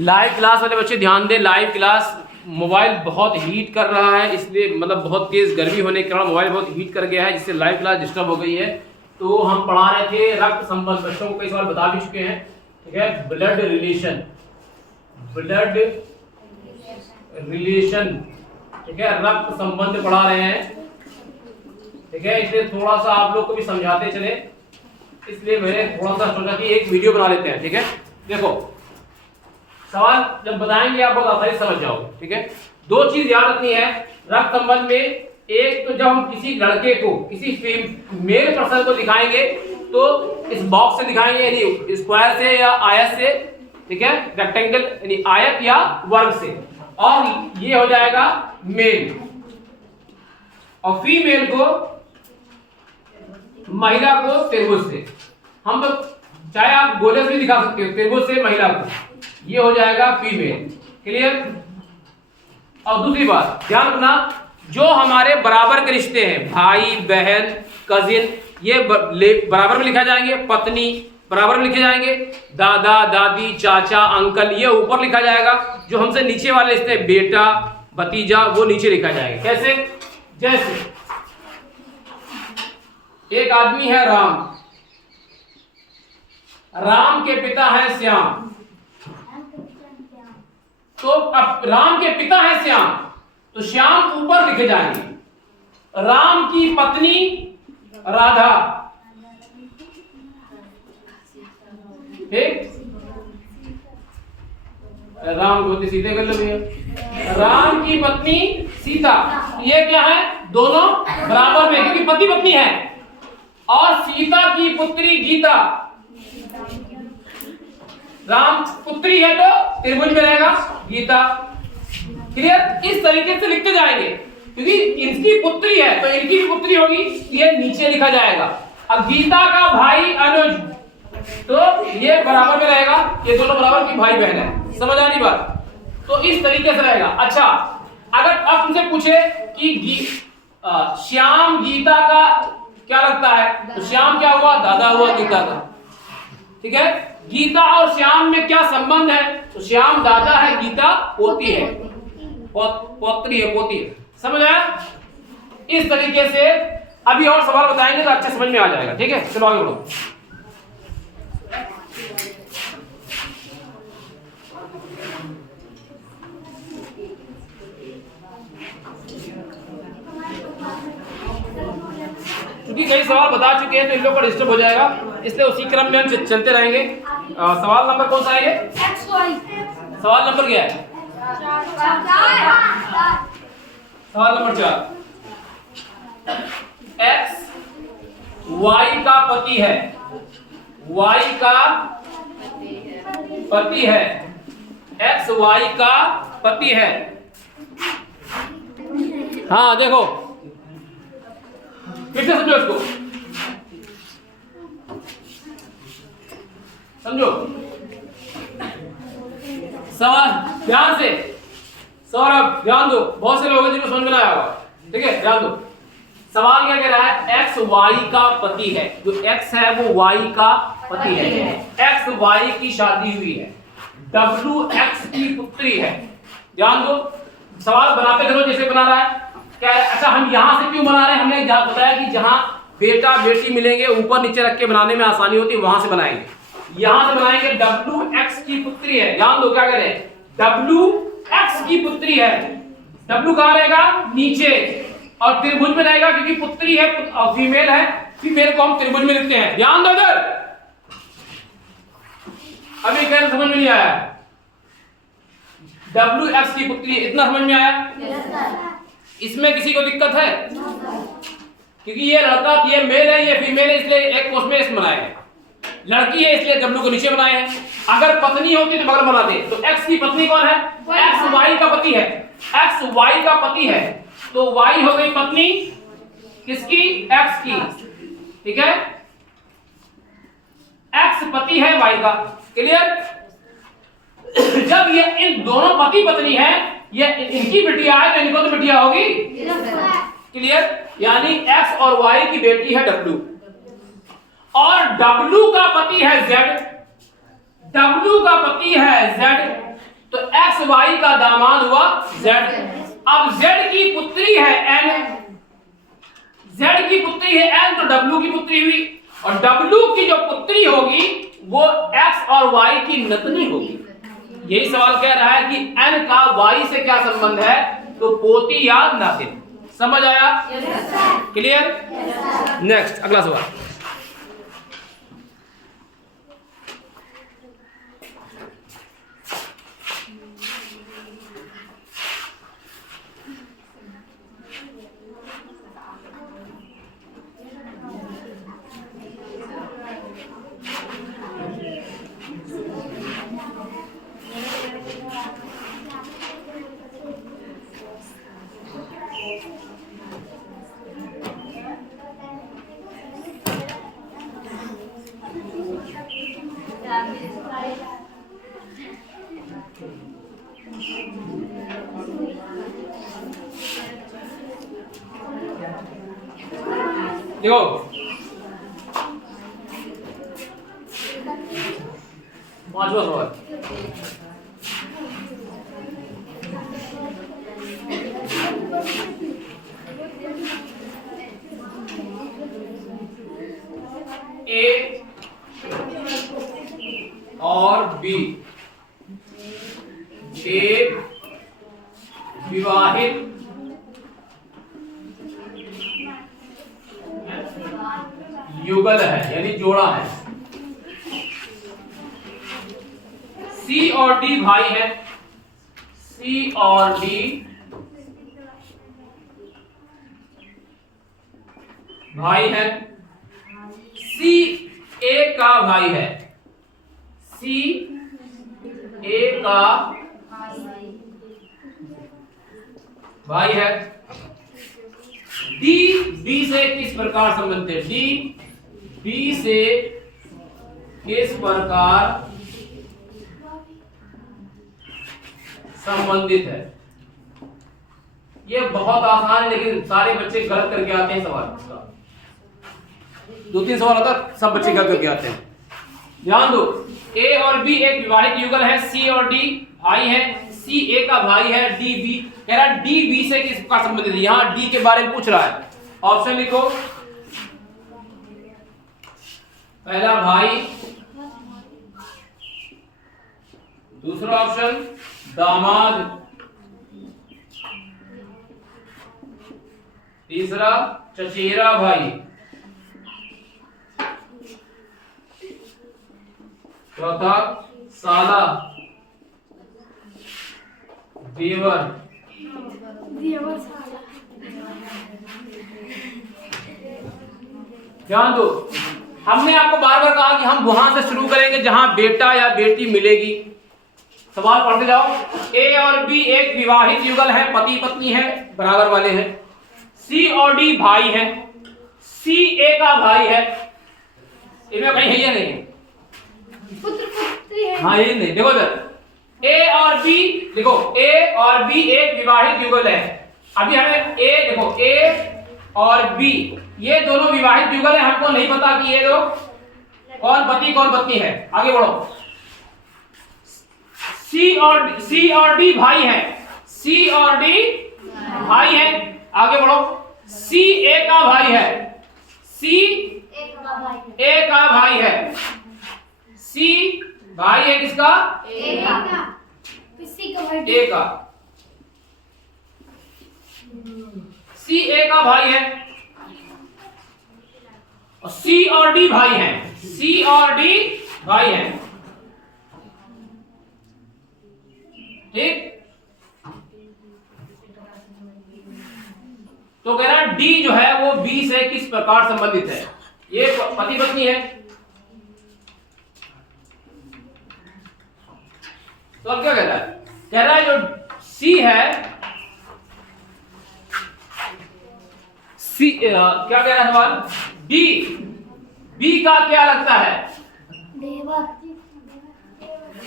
Live class वाले बच्चे ध्यान दें, लाइव क्लास मोबाइल बहुत हीट कर रहा है, इसलिए मतलब बहुत तेज गर्मी होने के कारण मोबाइल बहुत हीट कर गया है, जिससे लाइव क्लास डिस्टर्ब हो गई है। तो हम पढ़ा रहे थे रक्त संबंध, बच्चों को कई सवाल बता भी चुके हैं, ठीक है। ब्लड रिलेशन, ठीक है, रक्त संबंध पढ़ा रहे हैं, ठीक है। इसलिए थोड़ा सा आप लोग को भी समझाते चले, इसलिए मैंने थोड़ा सा सोचा कि एक वीडियो बना लेते हैं, ठीक है। देखो सवाल जब बताएंगे आप बहुत आसानी से समझ जाओगे, ठीक है। दो चीज याद रखनी है रक्त संबंध में। एक तो जब हम किसी लड़के को, किसी मेल पर्सन को दिखाएंगे तो इस बॉक्स से दिखाएंगे, यानी स्क्वायर से या आयत से, ठीक है, रेक्टेंगल यानी आयत या वर्ग से, और ये हो जाएगा मेल। और फीमेल को, महिला को त्रिभुज से। हम तो चाहे आप गोले से भी दिखा सकते हो, त्रिभुज से महिला को, ये हो जाएगा फीमेल। क्लियर। और दूसरी बात ध्यान रखना, जो हमारे बराबर के रिश्ते हैं, भाई बहन कजिन, ये बराबर में लिखा जाएंगे, पत्नी बराबर में लिखे जाएंगे, दादा दादी चाचा अंकल ये ऊपर लिखा जाएगा, जो हमसे नीचे वाले रिश्ते बेटा भतीजा वो नीचे लिखा जाएगा। कैसे? जैसे एक आदमी है राम, राम के पिता है श्याम, तो अब राम के पिता है श्याम तो श्याम ऊपर लिखे जाएंगे, राम की पत्नी राधा, ठीक, राम को सीधे कर लो भैया, राम की पत्नी सीता, ये क्या है, दोनों बराबर में क्योंकि पति पत्नी है, और सीता की पुत्री गीता, राम पुत्री है तो त्रिभुज में रहेगा गीता। क्लियर। इस तरीके से लिखते जाएंगे, क्योंकि इनकी पुत्री है तो इनकी भी पुत्री होगी, ये नीचे लिखा जाएगा। अब गीता का भाई अनुज, तो ये बराबर में रहेगा, ये दोनों बराबर की भाई बहन है। समझ आ रही बात? तो इस तरीके से रहेगा। अच्छा, अगर अब तुमसे पूछे कि श्याम गीता का क्या लगता है, तो श्याम क्या हुआ, दादा हुआ गीता का, ठीक है। गीता और श्याम में क्या संबंध है, तो श्याम दादा है, गीता पोती है, पोत्री है, पोती है। समझ आया? इस तरीके से अभी और सवाल बताएंगे तो अच्छे समझ में आ जाएगा, ठीक है। चलो आगे बढ़ो। क्योंकि कई सवाल बता चुके हैं तो इन लोग का डिस्टर्ब हो जाएगा, इसलिए उसी क्रम में हम चलते रहेंगे। सवाल नंबर कौन सा है ये? सवाल नंबर क्या है? सवाल नंबर 4। एक्स वाई का पति है, वाई का पति है, एक्स वाई का पति है। हाँ देखो फिर से समझो इसको, समझो सवाल ध्यान से। सौरभ ध्यान दो, बहुत से लोग हैं जिनको समझ में ना आया होगा, ठीक है, ध्यान दो। सवाल क्या कह रहा है, एक्स वाई का पति है, जो एक्स है वो वाई का पति है, एक्स वाई की शादी हुई है, डब्ल्यू एक्स की पुत्री है। ध्यान दो, सवाल बनाते चलो जैसे बना रहा है। क्या है? अच्छा, हम यहां से क्यों बना रहे हैं, हमने बताया कि जहां बेटा बेटी मिलेंगे ऊपर नीचे रख के बनाने में आसानी होती है, वहां से बनाएंगे। यहां से बनाएंगे डब्ल्यू एक्स की पुत्री है, ध्यान दो क्या करें, डब्ल्यू एक्स की पुत्री है, डब्ल्यू कहां रहेगा, नीचे, और त्रिभुज में रहेगा क्योंकि पुत्री है और फीमेल है, फीमेल को हम त्रिभुज में लिखते हैं। ध्यान दो इधर, अभी क्या समझ में नहीं आया, डब्ल्यू एक्स की पुत्री, इतना समझ में आया? इसमें किसी को दिक्कत है? क्योंकि ये लड़का, ये मेल है, ये फीमेल है, इसलिए एक कोष में इस बनाए हैं, लड़की है इसलिए डब्ल्यू को नीचे बनाए हैं। अगर पत्नी होती तो बगल बनाते। तो एक्स की पत्नी कौन है, एक्स वाई का पति है, एक्स वाई का पति है, तो वाई हो गई पत्नी किसकी, एक्स की, ठीक है, एक्स पति है वाई का। क्लियर। जब ये इन दोनों पति पत्नी है, ये इनकी बिटिया है तो इनको तो बिटिया होगी। क्लियर। यानी एक्स और वाई की बेटी है डब्ल्यू, और डब्ल्यू का पति है जेड, डब्ल्यू का पति है जेड, तो एक्स वाई का दामाद हुआ जेड। अब जेड की पुत्री है एन, जेड की पुत्री है एन, तो डब्ल्यू की पुत्री हुई, और डब्ल्यू की जो पुत्री होगी वो एक्स और वाई की नतनी होगी। यही सवाल कह रहा है कि एन का वाई से क्या संबंध है, तो पोती या नातिन। समझ आया? क्लियर? नेक्स्ट अगला सवाल। देखो पांचवा सवाल, ए और बी एक विवाहित युगल है, यानी जोड़ा है। सी और डी भाई है, सी और डी भाई है, सी ए का भाई है, सी ए का भाई है, डी बी से किस प्रकार संबंधित है, डी बी से किस प्रकार संबंधित है। ये बहुत आसान है, लेकिन सारे बच्चे गलत करके आते हैं सवाल इसका। 2-3 सवाल होता है, सब बच्चे गलत करके आते हैं। ध्यान दो, ए और बी एक विवाहित युगल है, सी और डी भाई है, सी ए का भाई है, डी बी कह रहा है डी बी से किस प्रकार संबंधित है। यहां डी के बारे में पूछ रहा है। ऑप्शन लिखो, पहला भाई, दूसरा ऑप्शन दामाद, तीसरा चचेरा भाई, चौथा साला, देवर। ध्यान दो, हमने आपको बार बार कहा कि हम वहां से शुरू करेंगे जहां बेटा या बेटी मिलेगी। सवाल पढ़ते जाओ। ए और बी एक विवाहित युगल है, पति पत्नी है, बराबर वाले हैं। सी और डी भाई है, सी ए का भाई है, इनमें कहीं है या नहीं? पुत्र पुत्री है। हाँ, ये नहीं। देखो सर, ए और बी, देखो ए और बी एक विवाहित युगल है। अभी हमें ए, देखो ए और बी ये दोनों विवाहित युगल है, हमको नहीं पता कि ये दो कौन पति कौन पत्नी है। आगे बढ़ो। सी और डी भाई है, सी और डी भाई है। आगे बढ़ो। सी ए का भाई है, सी ए का भाई है, सी भाई है किसका? ए का। ए का, सी ए का भाई है, और सी और डी भाई है, सी और डी भाई है। ठीक, तो कह रहा डी जो है वो बी से किस प्रकार संबंधित है। ये पति पत्नी है। तो अब क्या कह रहा है? कह रहा है जो सी है, सी क्या कह रहा है सवाल? डी बी का क्या लगता है? देवर।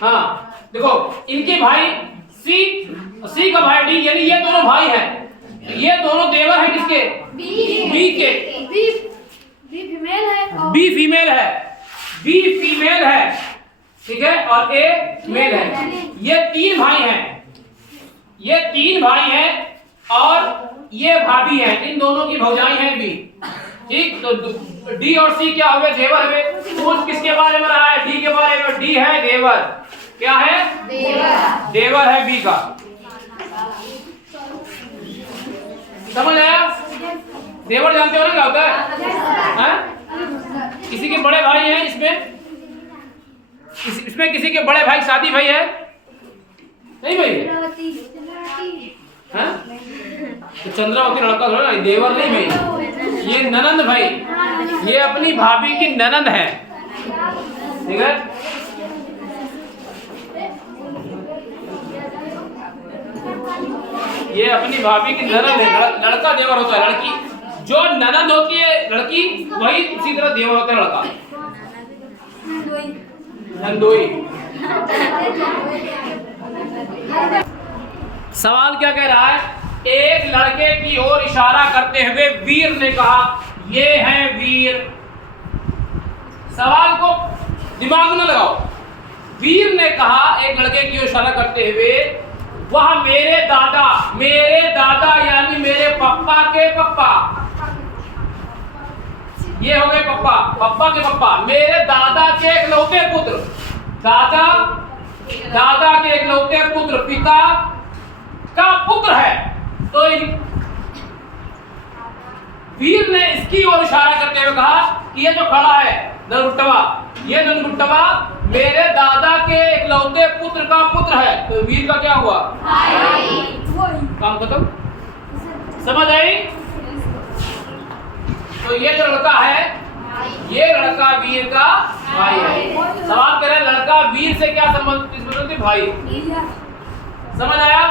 हाँ, देखो इनके भाई सी का भाई डी, यानी ये दोनों भाई हैं। ये दोनों देवर हैं किसके? बी के। बी फीमेल है। बी फीमेल है, बी फीमेल है, ठीक है, और ए मेल है। ये 3 भाई हैं, ये 3 भाई हैं और ये भाभी है, इन दोनों की भौजाई है बी। ठीक, तो डी और सी क्या हुए? देवर हुए। पूछ किसके बारे में रहा है? डी के बारे में। डी है देवर। क्या है? देवर। देवर है बी का। समझ आया? देवर जानते हो ना क्या होता है? किसी के बड़े भाई हैं इसमें किसी के बड़े भाई शादी भाई है नहीं भाई? हैं? तो चंद्रावती लड़का थोड़ा, देवर नहीं भाई, ये ननंद भाई, ये अपनी भाभी की ननंद है। ठीक है, ये अपनी भाभी की ननंद है। लड़का देवर होता है, लड़की जो ननंद होती है लड़की, वही उसी तरह देवर होता है लड़का। नंदोई। सवाल क्या कह रहा है? एक लड़के की ओर इशारा करते हुए वीर ने कहा, ये हैं वीर। सवाल को दिमाग में लगाओ। वीर ने कहा एक लड़के की ओर इशारा करते हुए, वह मेरे दादा यानी मेरे पप्पा के पप्पा, ये हो गए पप्पा के पप्पा, मेरे दादा के इकलौते पुत्र, दादा के इकलौते पुत्र, पिता का पुत्र है। तो वीर ने इसकी ओर इशारा करते हुए कहा कि ये जो खड़ा है ननगुट्टवा, ये ननगुट्टवा मेरे दादा के इकलौते पुत्र का पुत्र है। तो वीर का क्या हुआ? काम खत्म। समझ आई? तो ये जो लड़का है, ये लड़का वीर का भाई है। सवाल कर रहे हैं लड़का वीर से क्या संबंध? भाई। समझ आया?